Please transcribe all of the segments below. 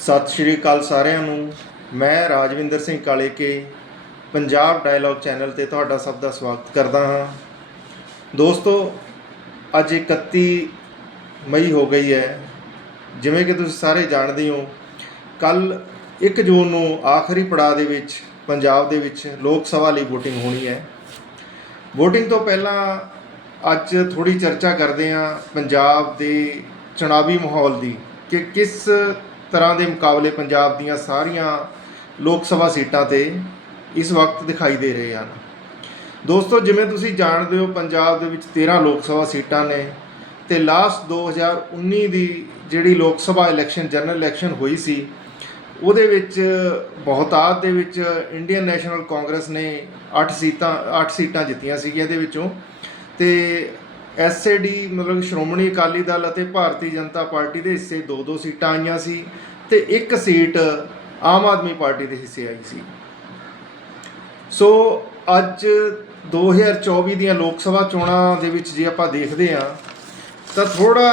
ਸਤਿ ਸ਼੍ਰੀ ਅਕਾਲ ਸਾਰਿਆਂ ਨੂੰ। ਮੈਂ ਰਾਜਵਿੰਦਰ ਸਿੰਘ ਕਾਲੇਕੇ, ਪੰਜਾਬ ਡਾਇਲੌਗ ਚੈਨਲ ਤੇ ਤੁਹਾਡਾ ਸਭ ਦਾ ਸਵਾਗਤ ਕਰਦਾ ਹਾਂ। ਦੋਸਤੋ, ਅੱਜ 31 ਮਈ ਹੋ ਗਈ ਹੈ। ਜਿਵੇਂ ਕਿ ਤੁਸੀਂ ਸਾਰੇ ਜਾਣਦੇ ਹੋ, ਕੱਲ 1 ਜੂਨ ਨੂੰ ਆਖਰੀ ਪੜਾਅ ਦੇ ਵਿੱਚ ਪੰਜਾਬ ਦੇ ਵਿੱਚ ਲੋਕ ਸਭਾ ਲਈ VOTING ਹੋਣੀ ਹੈ। VOTING ਤੋਂ ਪਹਿਲਾਂ ਅੱਜ ਥੋੜੀ ਚਰਚਾ ਕਰਦੇ ਹਾਂ ਪੰਜਾਬ ਦੇ ਚੁਣਾਵੀ ਮਾਹੌਲ ਦੀ ਕਿ ਕਿਸ ਤਰ੍ਹਾਂ ਦੇ ਮੁਕਾਬਲੇ ਪੰਜਾਬ ਦੀਆਂ ਸਾਰੀਆਂ ਲੋਕ ਸਭਾ ਸੀਟਾਂ ਤੇ ਇਸ ਵਕਤ ਦਿਖਾਈ ਦੇ ਰਹੇ ਹਨ। ਦੋਸਤੋ, ਜਿਵੇਂ ਤੁਸੀਂ ਜਾਣਦੇ ਹੋ, ਪੰਜਾਬ ਦੇ ਵਿੱਚ 13 ਲੋਕ ਸਭਾ ਸੀਟਾਂ ਨੇ ਤੇ ਲਾਸਟ 2019 ਦੀ ਜਿਹੜੀ ਲੋਕ ਸਭਾ ਇਲੈਕਸ਼ਨ ਜਨਰਲ ਇਲੈਕਸ਼ਨ ਹੋਈ ਸੀ, ਉਹਦੇ ਵਿੱਚ ਬਹੁਤਾਤ ਦੇ ਵਿੱਚ ਇੰਡੀਅਨ ਨੈਸ਼ਨਲ ਕਾਂਗਰਸ ਨੇ 8 ਸੀਟਾਂ 8 ਸੀਟਾਂ ਜਿੱਤੀਆਂ ਸੀਗੀਆਂ ਇਹਦੇ ਵਿੱਚੋਂ ਤੇ ਐਸਏਡੀ ਮਤਲਬ ਸ਼੍ਰੋਮਣੀ ਅਕਾਲੀ ਦਲ ਅਤੇ ਭਾਰਤੀ ਜਨਤਾ ਪਾਰਟੀ ਦੇ ਹਿੱਸੇ ਦੋ ਦੋ ਸੀਟਾਂ ਆਈਆਂ ਸੀ। ਤੇ ਇੱਕ ਸੀਟ ਆਮ ਆਦਮੀ ਪਾਰਟੀ ਦੇ ਹਿੱਸੇ ਆਈ ਸੀ। ਸੋ ਅੱਜ 2024 ਦੀਆਂ ਲੋਕ ਸਭਾ ਚੋਣਾਂ ਦੇ ਵਿੱਚ ਜੇ ਆਪਾਂ ਦੇਖਦੇ ਹਾਂ, ਤਾਂ ਥੋੜਾ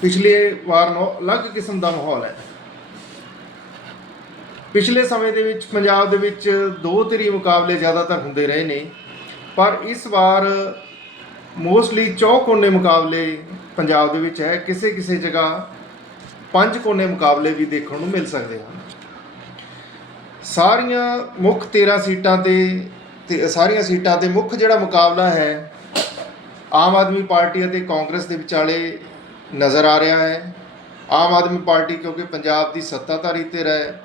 ਪਿਛਲੇ ਵਾਰ ਨਾਲੋਂ ਅਲੱਗ ਕਿਸਮ ਦਾ ਮਾਹੌਲ ਹੈ। ਪਿਛਲੇ ਸਮੇਂ ਦੇ ਵਿੱਚ ਪੰਜਾਬ ਦੇ ਵਿੱਚ ਦੋ ਧਿਰੀ ਮੁਕਾਬਲੇ ਜ਼ਿਆਦਾਤਰ ਹੁੰਦੇ ਰਹੇ ਨੇ, ਪਰ ਇਸ ਵਾਰ ਮੋਸਟਲੀ ਚੌਕੋਨੇ ਮੁਕਾਬਲੇ ਪੰਜਾਬ ਦੇ ਵਿੱਚ ਹੈ ਕਿਸੇ ਕਿਸੇ ਜਗ੍ਹਾ ਪੰਜ ਕੋਨੇ ਮੁਕਾਬਲੇ ਵੀ ਦੇਖਣ ਨੂੰ ਮਿਲ ਸਕਦੇ ਹਨ। ਸਾਰੀਆਂ ਮੁੱਖ 13 ਸੀਟਾਂ ਤੇ ਤੇ ਸਾਰੀਆਂ ਸੀਟਾਂ ਤੇ ਮੁੱਖ ਜਿਹੜਾ ਮੁਕਾਬਲਾ ਹੈ, ਆਮ ਆਦਮੀ ਪਾਰਟੀ ਅਤੇ ਕਾਂਗਰਸ ਦੇ ਵਿਚਾਲੇ ਨਜ਼ਰ ਆ ਰਿਹਾ ਹੈ। ਆਮ ਆਦਮੀ ਪਾਰਟੀ ਕਿਉਂਕਿ ਪੰਜਾਬ ਦੀ ਸੱਤਾਧਾਰੀ ਧਿਰ ਹੈ,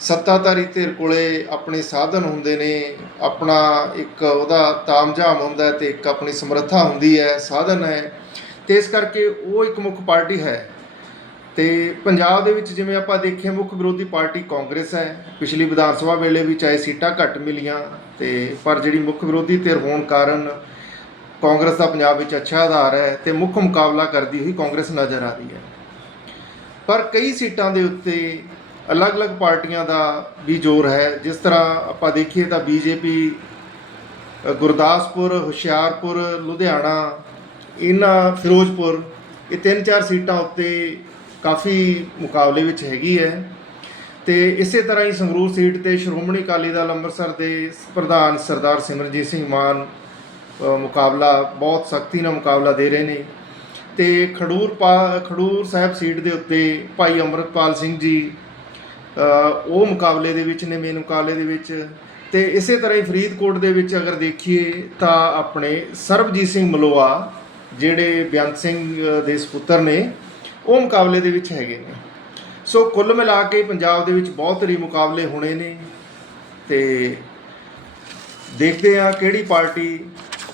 ਸੱਤਾਧਾਰੀ ਧਿਰ ਕੋਲੇ ਆਪਣੇ ਸਾਧਨ ਹੁੰਦੇ ਨੇ, ਆਪਣਾ ਇੱਕ ਉਹਦਾ ਤਾਮਝਾਮ ਹੁੰਦਾ ਹੈ ਤੇ ਇੱਕ ਆਪਣੀ ਸਮਰੱਥਾ ਹੁੰਦੀ ਹੈ, ਸਾਧਨ ਹੈ। ਤੇ ਇਸ ਕਰਕੇ ਉਹ ਇੱਕ ਮੁੱਖ ਪਾਰਟੀ ਹੈ। ਤੇ ਪੰਜਾਬ ਦੇ ਵਿੱਚ ਜਿਵੇਂ ਆਪਾਂ ਦੇਖਿਆ ਮੁੱਖ ਵਿਰੋਧੀ ਪਾਰਟੀ ਕਾਂਗਰਸ ਹੈ, ਪਿਛਲੀ ਵਿਧਾਨ ਸਭਾ ਵੇਲੇ ਵੀ ਚਾਹੇ ਸੀਟਾਂ ਘੱਟ ਮਿਲੀਆਂ, ਤੇ ਪਰ ਜਿਹੜੀ ਮੁੱਖ ਵਿਰੋਧੀ ਧਿਰ ਹੋਣ ਕਾਰਨ ਕਾਂਗਰਸ ਦਾ ਪੰਜਾਬ ਵਿੱਚ ਅੱਛਾ ਆਧਾਰ ਹੈ ਤੇ ਮੁੱਖ ਮੁਕਾਬਲਾ ਕਰਦੀ ਹੋਈ ਕਾਂਗਰਸ ਨਜ਼ਰ ਆ ਰਹੀ ਹੈ। ਪਰ ਕਈ ਸੀਟਾਂ ਦੇ ਉੱਤੇ ਅਲੱਗ-ਅਲੱਗ ਪਾਰਟੀਆਂ ਦਾ ਵੀ ਜ਼ੋਰ ਹੈ, ਜਿਸ ਤਰ੍ਹਾਂ ਆਪਾਂ ਦੇਖੀਏ ਤਾਂ ਬੀਜੇਪੀ, ਗੁਰਦਾਸਪੁਰ, ਹੁਸ਼ਿਆਰਪੁਰ, ਲੁਧਿਆਣਾ, ਇਹਨਾਂ, ਫਿਰੋਜ਼ਪੁਰ, ਇਹ ਤਿੰਨ ਚਾਰ ਸੀਟਾਂ ਉੱਤੇ ਕਾਫੀ ਮੁਕਾਬਲੇ ਵਿੱਚ ਹੈਗੀ ਹੈ। ਤੇ ਇਸੇ ਤਰ੍ਹਾਂ ਹੀ ਸੰਗਰੂਰ ਸੀਟ ਤੇ ਸ਼੍ਰੋਮਣੀ ਅਕਾਲੀ ਦਲ ਅੰਮ੍ਰਿਤਸਰ ਦੇ ਪ੍ਰਧਾਨ ਸਰਦਾਰ ਸਿਮਰਜੀਤ ਸਿੰਘ ਮਾਨ ਮੁਕਾਬਲਾ, ਬਹੁਤ ਸਖਤੀ ਨਾਲ ਮੁਕਾਬਲਾ ਦੇ ਰਹੇ ਨੇ। ਤੇ ਖਡੂਰ ਪਾ, ਖਡੂਰ ਸਾਹਿਬ ਸੀਟ ਦੇ ਉੱਤੇ ਭਾਈ ਅਮਰਤਪਾਲ ਸਿੰਘ ਜੀ ਉਹ ਮੁਕਾਬਲੇ ਦੇ ਵਿੱਚ ਨੇ, ਮੇਨ ਮੁਕਾਬਲੇ ਦੇ ਵਿੱਚ। ਤੇ ਇਸੇ ਤਰ੍ਹਾਂ ਹੀ ਫਰੀਦਕੋਟ ਦੇ ਵਿੱਚ ਅਗਰ ਦੇਖੀਏ ਤਾਂ ਆਪਣੇ ਸਰਬਜੀਤ ਸਿੰਘ ਮਲੋਆ, ਜਿਹੜੇ ਬੇਅੰਤ ਸਿੰਘ ਦੇ ਸੁਪੁੱਤਰ ਨੇ ਉਹ ਮੁਕਾਬਲੇ ਦੇ ਵਿੱਚ ਹੈਗੇ ਨੇ। ਸੋ ਕੁੱਲ ਮਿਲਾ ਕੇ ਪੰਜਾਬ ਦੇ ਵਿੱਚ ਬਹੁਤ ਰੀ ਮੁਕਾਬਲੇ ਹੋਣੇ ਨੇ ਤੇ ਦੇਖਦੇ ਆ ਕਿਹੜੀ ਪਾਰਟੀ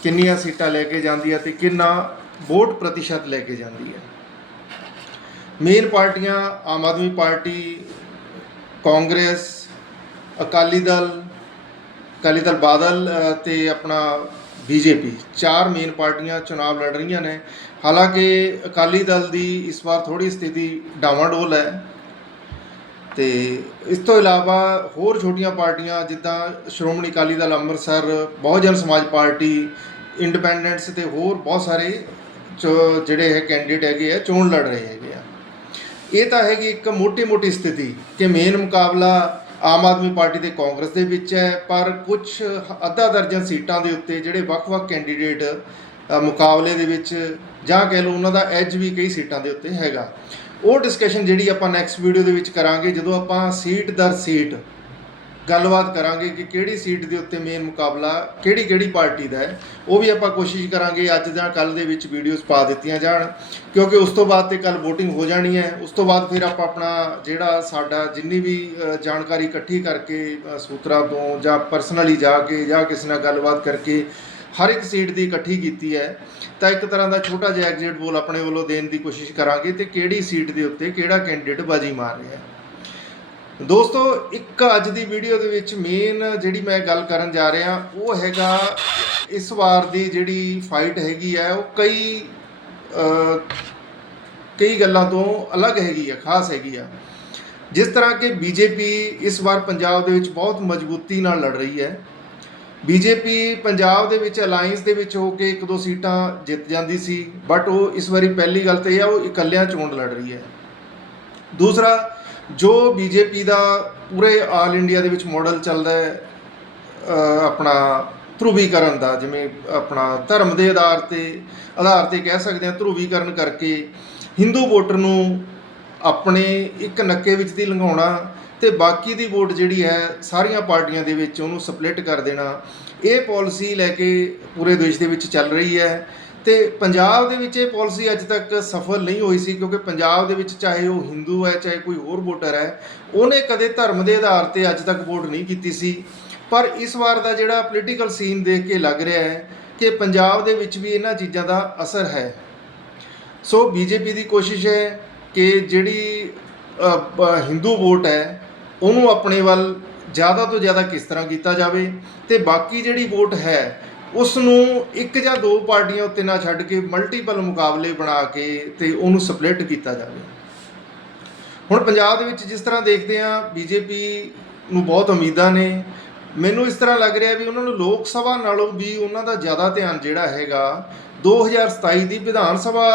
ਕਿੰਨੀਆਂ ਸੀਟਾਂ ਲੈ ਕੇ ਜਾਂਦੀ ਹੈ ਤੇ ਕਿੰਨਾ ਵੋਟ ਪ੍ਰਤੀਸ਼ਤ ਲੈ ਕੇ ਜਾਂਦੀ ਹੈ। ਮੇਨ ਪਾਰਟੀਆਂ ਆਮ ਆਦਮੀ ਪਾਰਟੀ ਕਾਂਗਰਸ ਅਕਾਲੀ ਦਲ ਅਕਾਲੀ ਦਲ ਬਾਦਲ ਅ, ਤੇ ਆਪਣਾ ਬੀਜੇਪੀ। ਚਾਰ ਮੇਨ ਪਾਰਟੀਆਂ ਚੁਣਾਵ ਲੜ ਰਹੀਆਂ ਨੇ। ਹਾਲਾਂਕਿ ਅਕਾਲੀ ਦਲ ਦੀ ਇਸ ਵਾਰ ਥੋੜੀ ਸਥਿਤੀ ਡਾਵਾਂਡੋਲ ਹੈ। ਤੇ ਇਸ ਤੋਂ ਇਲਾਵਾ ਹੋਰ ਛੋਟੀਆਂ ਪਾਰਟੀਆਂ ਜਿੱਦਾਂ ਸ਼੍ਰੋਮਣੀ ਅਕਾਲੀ ਦਲ ਅੰਮ੍ਰਿਤਸਰ, ਬਹੁਜਨ ਸਮਾਜ ਪਾਰਟੀ, ਇੰਡੀਪੈਂਡੈਂਟਸ ਤੇ ਹੋਰ ਬਹੁਤ ਸਾਰੇ ਚੋ- ਜਿਹੜੇ ਹੈ ਕੈਂਡੀਡੇਟ ਹੈਗੇ ਆ, ਚੋਣ ਲੜ ਰਹੇ ਹੈਗੇ ਆ। ਇਹ ਤਾਂ ਹੈਗੀ ਇੱਕ ਮੋਟੀ-ਮੋਟੀ ਸਥਿਤੀ ਕਿ ਮੇਨ ਮੁਕਾਬਲਾ ਆਮ ਆਦਮੀ ਪਾਰਟੀ ਤੇ ਕਾਂਗਰਸ ਦੇ ਵਿੱਚ ਹੈ, ਪਰ ਕੁਝ ਅੱਧਾ ਦਰਜਨ ਸੀਟਾਂ ਦੇ ਉੱਤੇ ਜਿਹੜੇ ਵੱਖ-ਵੱਖ ਕੈਂਡੀਡੇਟ ਮੁਕਾਬਲੇ ਦੇ ਵਿੱਚ ਜਾਂ ਕਹਿ ਲਓ ਉਹਨਾਂ ਦਾ ਐਜ ਵੀ ਕਈ ਸੀਟਾਂ ਦੇ ਉੱਤੇ ਹੈਗਾ। ਉਹ ਡਿਸਕਸ਼ਨ ਜਿਹੜੀ ਆਪਾਂ ਨੈਕਸਟ ਵੀਡੀਓ ਦੇ ਵਿੱਚ ਕਰਾਂਗੇ, ਜਦੋਂ ਆਪਾਂ ਸੀਟ ਦਰ ਸੀਟ ਗੱਲਬਾਤ ਕਰਾਂਗੇ ਕਿ ਕਿਹੜੀ ਸੀਟ ਦੇ ਉੱਤੇ ਮੇਨ ਮੁਕਾਬਲਾ ਕਿਹੜੀ ਕਿਹੜੀ ਪਾਰਟੀ ਦਾ ਹੈ। ਉਹ ਵੀ ਆਪਾਂ ਕੋਸ਼ਿਸ਼ ਕਰਾਂਗੇ ਅੱਜ ਜਾਂ ਕੱਲ ਦੇ ਵਿੱਚ ਵੀਡੀਓਜ਼ ਪਾ ਦਿੱਤੀਆਂ ਜਾਣ, ਕਿਉਂਕਿ ਉਸ ਤੋਂ ਬਾਅਦ ਤੇ ਕੱਲ VOTING ਹੋ ਜਾਣੀ ਹੈ। ਉਸ ਤੋਂ ਬਾਅਦ ਫਿਰ ਆਪਾਂ ਆਪਣਾ ਜਿਹੜਾ ਸਾਡਾ ਜਿੰਨੀ ਵੀ ਜਾਣਕਾਰੀ ਇਕੱਠੀ ਕਰਕੇ ਸੂਤਰਾਂ ਤੋਂ ਜਾਂ ਪਰਸਨਲੀ ਜਾ ਕੇ ਜਾਂ ਕਿਸੇ ਨਾਲ ਗੱਲਬਾਤ ਕਰਕੇ ਹਰ ਇੱਕ ਸੀਟ ਦੀ ਇਕੱਠੀ ਕੀਤੀ ਹੈ। ਤਾਂ ਇੱਕ ਤਰ੍ਹਾਂ ਦਾ ਛੋਟਾ ਜਿਹਾ ਐਗਜ਼ਿਟ ਬੋਲ ਆਪਣੇ ਵੱਲੋਂ ਦੇਣ ਦੀ ਕੋਸ਼ਿਸ਼ ਕਰਾਂਗੇ ਤੇ ਕਿਹੜੀ ਸੀਟ ਦੇ ਉੱਤੇ ਕਿਹੜਾ ਕੈਂਡੀਡੇਟ ਬਾਜੀ ਮਾਰ ਰਿਹਾ ਹੈ। ਦੋਸਤੋ, ਇੱਕ ਅੱਜ ਦੀ ਵੀਡੀਓ ਦੇ ਵਿੱਚ ਮੇਨ ਜਿਹੜੀ ਮੈਂ ਗੱਲ ਕਰਨ ਜਾ ਰਿਹਾ, ਉਹ ਹੈਗਾ ਇਸ ਵਾਰ ਦੀ ਜਿਹੜੀ ਫਾਈਟ ਹੈਗੀ ਹੈ ਉਹ ਕਈ ਕਈ ਗੱਲਾਂ ਤੋਂ ਅਲੱਗ ਹੈਗੀ ਆ, ਖਾਸ ਹੈਗੀ ਆ। ਜਿਸ ਤਰ੍ਹਾਂ ਕਿ ਬੀਜੇਪੀ ਇਸ ਵਾਰ ਪੰਜਾਬ ਦੇ ਵਿੱਚ ਬਹੁਤ ਮਜ਼ਬੂਤੀ ਨਾਲ ਲੜ ਰਹੀ ਹੈ। ਬੀਜੇਪੀ ਪੰਜਾਬ ਦੇ ਵਿੱਚ ਅਲਾਈਅੰਸ ਦੇ ਵਿੱਚ ਹੋ ਕੇ ਇੱਕ ਦੋ ਸੀਟਾਂ ਜਿੱਤ ਜਾਂਦੀ ਸੀ ਬਟ ਉਹ ਇਸ ਵਾਰੀ ਪਹਿਲੀ ਗੱਲ ਤਾਂ ਇਹ ਆ, ਉਹ ਇਕੱਲਿਆਂ ਚੋਣ ਲੜ ਰਹੀ ਹੈ। ਦੂਸਰਾ ਜੋ ਬੀਜੇਪੀ ਦਾ ਪੂਰੇ ਆਲ ਇੰਡੀਆ ਦੇ ਵਿੱਚ ਮਾਡਲ ਚੱਲਦਾ ਹੈ ਆਪਣਾ ਧਰੂਵੀਕਰਨ ਦਾ, ਜਿਵੇਂ ਆਪਣਾ ਧਰਮ ਦੇ ਆਧਾਰ ਤੇ ਆਧਾਰ ਤੇ ਕਹਿ ਸਕਦੇ ਹਾਂ ਧਰੂਵੀਕਰਨ ਕਰਕੇ ਹਿੰਦੂ ਵੋਟਰ ਨੂੰ ਆਪਣੇ ਇੱਕ ਨੱਕੇ ਵਿੱਚ ਦੀ ਲੰਘਾਉਣਾ ਤੇ ਬਾਕੀ ਦੀ ਵੋਟ ਜਿਹੜੀ ਹੈ ਸਾਰੀਆਂ ਪਾਰਟੀਆਂ ਦੇ ਵਿੱਚ ਉਹਨੂੰ ਸਪਲਿਟ ਕਰ ਦੇਣਾ। ਇਹ ਪਾਲਿਸੀ ਲੈ ਕੇ ਪੂਰੇ ਦੇਸ਼ ਦੇ ਵਿੱਚ ਚੱਲ ਰਹੀ ਹੈ। ਤੇ ਪੰਜਾਬ ਦੇ ਵਿੱਚ ਇਹ ਪਾਲਿਸੀ ਅੱਜ ਤੱਕ ਸਫਲ ਨਹੀਂ ਹੋਈ ਸੀ, ਕਿਉਂਕਿ ਪੰਜਾਬ ਦੇ ਵਿੱਚ ਚਾਹੇ ਉਹ ਹਿੰਦੂ ਹੈ, ਚਾਹੇ ਕੋਈ ਹੋਰ ਵੋਟਰ ਹੈ, ਉਹਨੇ ਕਦੇ ਧਰਮ ਦੇ ਆਧਾਰ ਤੇ ਅੱਜ ਤੱਕ ਵੋਟ ਨਹੀਂ ਕੀਤੀ ਸੀ। ਪਰ ਇਸ ਵਾਰ ਦਾ ਜਿਹੜਾ ਪੋਲੀਟੀਕਲ ਸੀਨ ਦੇਖ ਕੇ ਲੱਗ ਰਿਹਾ ਹੈ ਕਿ ਪੰਜਾਬ ਦੇ ਵਿੱਚ ਵੀ ਇਹਨਾਂ ਚੀਜ਼ਾਂ ਦਾ ਅਸਰ ਹੈ। ਸੋ ਬੀਜੇਪੀ ਦੀ ਕੋਸ਼ਿਸ਼ ਹੈ ਕਿ ਜਿਹੜੀ ਹਿੰਦੂ ਵੋਟ ਹੈ, ਉਹਨੂੰ ਆਪਣੇ ਵੱਲ ਜ਼ਿਆਦਾ ਤੋਂ ਜ਼ਿਆਦਾ ਕਿਸ ਤਰ੍ਹਾਂ ਕੀਤਾ ਜਾਵੇ ਤੇ ਬਾਕੀ ਜਿਹੜੀ ਵੋਟ ਹੈ ਉਸ ਨੂੰ ਇੱਕ ਜਾਂ ਦੋ ਪਾਰਟੀਆਂ ਉੱਤੇ ਨਾ ਛੱਡ ਕੇ ਮਲਟੀਪਲ ਮੁਕਾਬਲੇ ਬਣਾ ਕੇ ਤੇ ਉਹਨੂੰ ਸਪਲਿਟ ਕੀਤਾ ਜਾਵੇ। ਹੁਣ ਪੰਜਾਬ ਦੇ ਵਿੱਚ ਜਿਸ ਤਰ੍ਹਾਂ ਦੇਖਦੇ ਆ ਬੀਜੇਪੀ ਨੂੰ ਬਹੁਤ ਉਮੀਦਾਂ ਨੇ। ਮੈਨੂੰ ਇਸ ਤਰ੍ਹਾਂ ਲੱਗ ਰਿਹਾ ਵੀ ਉਹਨਾਂ ਨੂੰ ਲੋਕ ਸਭਾ ਨਾਲੋਂ ਵੀ ਉਹਨਾਂ ਦਾ ਜ਼ਿਆਦਾ ਧਿਆਨ ਜਿਹੜਾ ਹੈਗਾ 2027 ਦੀ ਵਿਧਾਨ ਸਭਾ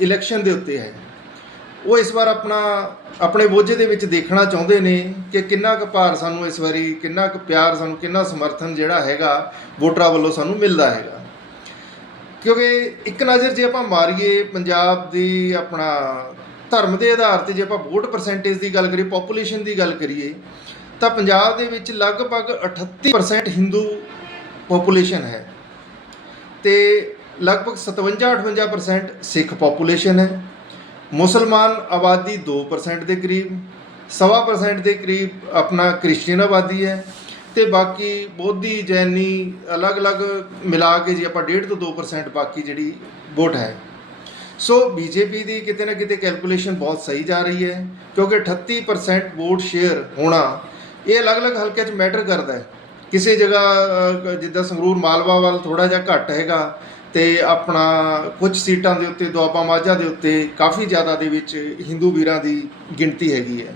ਇਲੈਕਸ਼ਨ ਦੇ ਉੱਤੇ ਹੈ। ਉਹ ਇਸ ਵਾਰ ਆਪਣਾ, ਆਪਣੇ ਬੋਝੇ ਦੇ ਵਿੱਚ ਦੇਖਣਾ ਚਾਹੁੰਦੇ ਨੇ ਕਿ ਕਿੰਨਾ ਕੁ ਭਾਰ ਸਾਨੂੰ ਇਸ ਵਾਰੀ, ਕਿੰਨਾ ਕੁ ਪਿਆਰ ਸਾਨੂੰ, ਕਿੰਨਾ ਸਮਰਥਨ ਜਿਹੜਾ ਹੈਗਾ, ਵੋਟਰਾਂ ਵੱਲੋਂ ਸਾਨੂੰ ਮਿਲਦਾ ਹੈਗਾ। ਕਿਉਂਕਿ ਇੱਕ ਨਜ਼ਰ ਜੇ ਆਪਾਂ ਮਾਰੀਏ ਪੰਜਾਬ ਦੀ ਆਪਣਾ ਧਰਮ ਦੇ ਆਧਾਰ ਤੇ ਜੇ ਆਪਾਂ ਵੋਟ ਪਰਸੈਂਟੇਜ ਦੀ ਗੱਲ ਕਰੀਏ ਪੋਪੂਲੇਸ਼ਨ ਦੀ ਗੱਲ ਕਰੀਏ, ਤਾਂ ਪੰਜਾਬ ਦੇ ਵਿੱਚ ਲਗਭਗ 38% ਹਿੰਦੂ ਪੋਪੂਲੇਸ਼ਨ ਹੈ ਤੇ ਲਗਭਗ 57-58% ਸਿੱਖ ਪੋਪੂਲੇਸ਼ਨ ਹੈ। ਮੁਸਲਮਾਨ ਆਬਾਦੀ 2% ਦੇ ਕਰੀਬ, ਸਵਾ percent ਦੇ ਕਰੀਬ ਆਪਣਾ ਕ੍ਰਿਸਚੀਅਨ ਆਬਾਦੀ ਹੈ ਤੇ ਬਾਕੀ ਬੋਧੀ, ਜੈਨੀ ਅਲੱਗ-ਅਲੱਗ ਮਿਲਾ ਕੇ ਜੀ ਆਪਾਂ 1.5 ਤੋਂ 2% ਬਾਕੀ ਜਿਹੜੀ ਵੋਟ ਹੈ। ਸੋ ਬੀਜੇਪੀ ਦੀ ਕਿਤੇ ਨਾ ਕਿਤੇ ਕੈਲਕੂਲੇਸ਼ਨ ਬਹੁਤ ਸਹੀ ਜਾ ਰਹੀ ਹੈ ਕਿਉਂਕਿ 38% ਵੋਟ ਸ਼ੇਅਰ ਹੋਣਾ ਇਹ ਅਲੱਗ-ਅਲੱਗ ਹਲਕੇ 'ਚ ਮੈਟਰ ਕਰਦਾ ਹੈ। ਕਿਸੇ ਜਗ੍ਹਾ ਜਿੱਦਾਂ ਸੰਗਰੂਰ ਮਾਲਵਾ ਵੱਲ ਥੋੜਾ ਜਿਹਾ ਘੱਟ ਹੈਗਾ ਤੇ ਆਪਣਾ ਕੁਝ ਸੀਟਾਂ ਦੇ ਉੱਤੇ ਦੁਆਬਾ ਮਾਝਾ ਦੇ ਉੱਤੇ ਕਾਫੀ ਜ਼ਿਆਦਾ ਦੇ ਵਿੱਚ ਹਿੰਦੂ ਵੀਰਾਂ ਦੀ ਗਿਣਤੀ ਹੈਗੀ ਹੈ।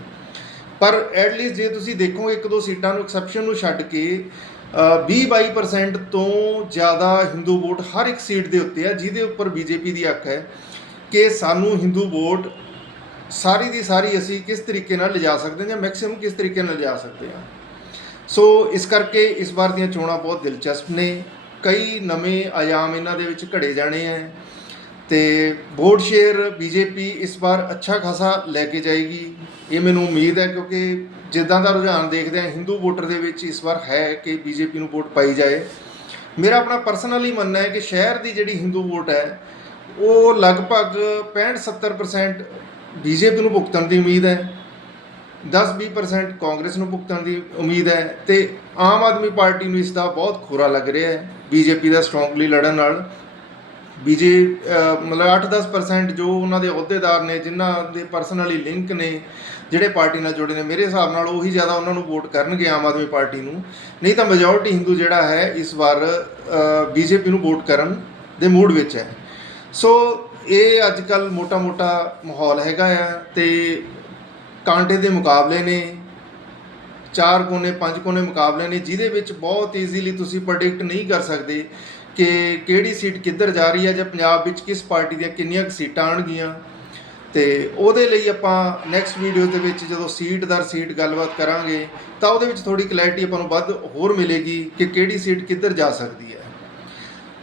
ਪਰ ਐਟਲੀਸਟ ਜੇ ਤੁਸੀਂ ਦੇਖੋਗੇ ਇੱਕ ਦੋ ਸੀਟਾਂ ਨੂੰ ਐਕਸੈਪਸ਼ਨ ਨੂੰ ਛੱਡ ਕੇ 20-22% ਤੋਂ ਜ਼ਿਆਦਾ ਹਿੰਦੂ ਵੋਟ ਹਰ ਇੱਕ ਸੀਟ ਦੇ ਉੱਤੇ ਆ, ਜਿਹਦੇ ਉੱਪਰ ਬੀਜੇਪੀ ਦੀ ਅੱਖ ਹੈ ਕਿ ਸਾਨੂੰ ਹਿੰਦੂ ਵੋਟ ਸਾਰੀ ਦੀ ਸਾਰੀ ਅਸੀਂ ਕਿਸ ਤਰੀਕੇ ਨਾਲ ਲਿਜਾ ਸਕਦੇ ਹਾਂ ਜਾਂ ਮੈਕਸਿਮਮ ਕਿਸ ਤਰੀਕੇ ਨਾਲ ਲਿਜਾ ਸਕਦੇ ਹਾਂ। ਸੋ ਇਸ ਕਰਕੇ ਇਸ ਵਾਰ ਦੀਆਂ ਚੋਣਾਂ ਬਹੁਤ ਦਿਲਚਸਪ ਨੇ। ਕਈ ਨਵੇਂ ਆਯਾਮ ਇਹਨਾਂ ਦੇ ਵਿੱਚ ਘੜੇ ਜਾਣੇ ਹੈ ਤੇ ਵੋਟ ਸ਼ੇਅਰ ਬੀਜੇਪੀ ਇਸ ਵਾਰ ਅੱਛਾ ਖਾਸਾ ਲੈ ਕੇ ਜਾਏਗੀ। ਇਹ ਮੈਨੂੰ ਉਮੀਦ ਹੈ ਕਿਉਂਕਿ ਜਿੱਦਾਂ ਦਾ ਰੁਝਾਨ ਦੇਖਦੇ ਹਾਂ ਹਿੰਦੂ ਵੋਟਰ ਦੇ ਵਿੱਚ ਇਸ ਵਾਰ ਹੈ ਕਿ ਬੀਜੇਪੀ ਨੂੰ ਵੋਟ ਪਾਈ ਜਾਏ। ਮੇਰਾ ਆਪਣਾ ਪਰਸਨਲੀ ਮੰਨਣਾ ਹੈ ਕਿ ਸ਼ਹਿਰ ਦੀ ਜਿਹੜੀ ਹਿੰਦੂ ਵੋਟ ਹੈ ਉਹ ਲਗਭਗ 65-70% ਬੀਜੇਪੀ ਨੂੰ ਭੁਗਤਣ ਦੀ ਉਮੀਦ ਹੈ 10-20% ਕਾਂਗਰਸ ਨੂੰ ਭੁਗਤਣ ਦੀ ਉਮੀਦ ਹੈ ਤੇ ਆਮ ਆਦਮੀ ਪਾਰਟੀ ਨੂੰ ਇਸ ਦਾ ਬਹੁਤ ਖੋਰਾ ਲੱਗ ਰਿਹਾ ਹੈ ਬੀਜੇਪੀ ਦਾ ਸਟਰੋਂਗਲੀ ਲੜਨ ਨਾਲ। ਬੀਜੇ ਅਹ ਮਤਲਬ 8-10% ਜੋ ਉਹਨਾਂ ਦੇ ਅਹੁਦੇਦਾਰ ਨੇ, ਜਿਨ੍ਹਾਂ ਦੇ ਪਰਸਨਲੀ ਲਿੰਕ ਨੇ, ਜਿਹੜੇ ਪਾਰਟੀ ਨਾਲ ਜੁੜੇ ਨੇ, ਮੇਰੇ ਹਿਸਾਬ ਨਾਲ ਉਹੀ ਜ਼ਿਆਦਾ ਉਹਨਾਂ ਨੂੰ ਵੋਟ ਕਰਨਗੇ ਆਮ ਆਦਮੀ ਪਾਰਟੀ ਨੂੰ। ਨਹੀਂ ਤਾਂ ਮੈਜੋਰਟੀ ਹਿੰਦੂ ਜਿਹੜਾ ਹੈ, ਇਸ ਵਾਰ ਬੀਜੇਪੀ ਨੂੰ ਵੋਟ ਕਰਨ ਦੇ ਮੂਡ ਵਿੱਚ ਹੈ। ਸੋ ਇਹ ਅੱਜ ਕੱਲ ਮੋਟਾ-ਮੋਟਾ ਮਾਹੌਲ ਹੈਗਾ ਆ ਤੇ ਕਾਂਟੇ ਦੇ ਮੁਕਾਬਲੇ ਨੇ, ਚਾਰ ਕੋਨੇ, ਪੰਜ ਕੋਨੇ ਮੁਕਾਬਲੇ ਨੇ, ਜਿਹਦੇ ਵਿੱਚ ਬਹੁਤ ਈਜ਼ੀਲੀ ਤੁਸੀਂ ਪ੍ਰੈਡਿਕਟ ਨਹੀਂ ਕਰ ਸਕਦੇ ਕਿ ਕਿਹੜੀ ਸੀਟ ਕਿੱਧਰ ਜਾ ਰਹੀ ਹੈ ਜਾਂ ਪੰਜਾਬ ਵਿੱਚ ਕਿਸ ਪਾਰਟੀ ਦੀਆਂ ਕਿੰਨੀਆਂ ਕੁ ਸੀਟਾਂ ਆਣਗੀਆਂ ਤੇ ਉਹਦੇ ਲਈ ਆਪਾਂ ਨੈਕਸਟ ਵੀਡੀਓ ਦੇ ਵਿੱਚ ਜਦੋਂ ਸੀਟ ਦਰ ਸੀਟ ਗੱਲਬਾਤ ਕਰਾਂਗੇ, ਤਾਂ ਉਹਦੇ ਵਿੱਚ ਥੋੜੀ ਕਲੈਰਿਟੀ ਆਪਾਂ ਨੂੰ ਵੱਧ ਹੋਰ ਮਿਲੇਗੀ ਕਿ ਕਿਹੜੀ ਸੀਟ ਕਿੱਧਰ ਜਾ ਸਕਦੀ ਹੈ।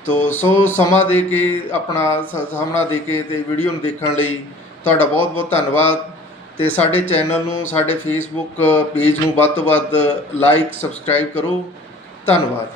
ਤੋ, ਸੋ ਸਮਾਂ ਦੇ ਕੇ, ਆਪਣਾ ਸਾਹਮਣਾ ਦੇ ਕੇ ਤੇ ਵੀਡੀਓ ਨੂੰ ਦੇਖਣ ਲਈ ਤੁਹਾਡਾ ਬਹੁਤ ਬਹੁਤ ਧੰਨਵਾਦ। ਤੇ ਸਾਡੇ ਚੈਨਲ ਨੂੰ, ਸਾਡੇ ਫੇਸਬੁੱਕ ਪੇਜ ਨੂੰ ਵੱਧ ਤੋਂ ਵੱਧ ਲਾਈਕ ਸਬਸਕ੍ਰਾਈਬ ਕਰੋ। ਧੰਨਵਾਦ।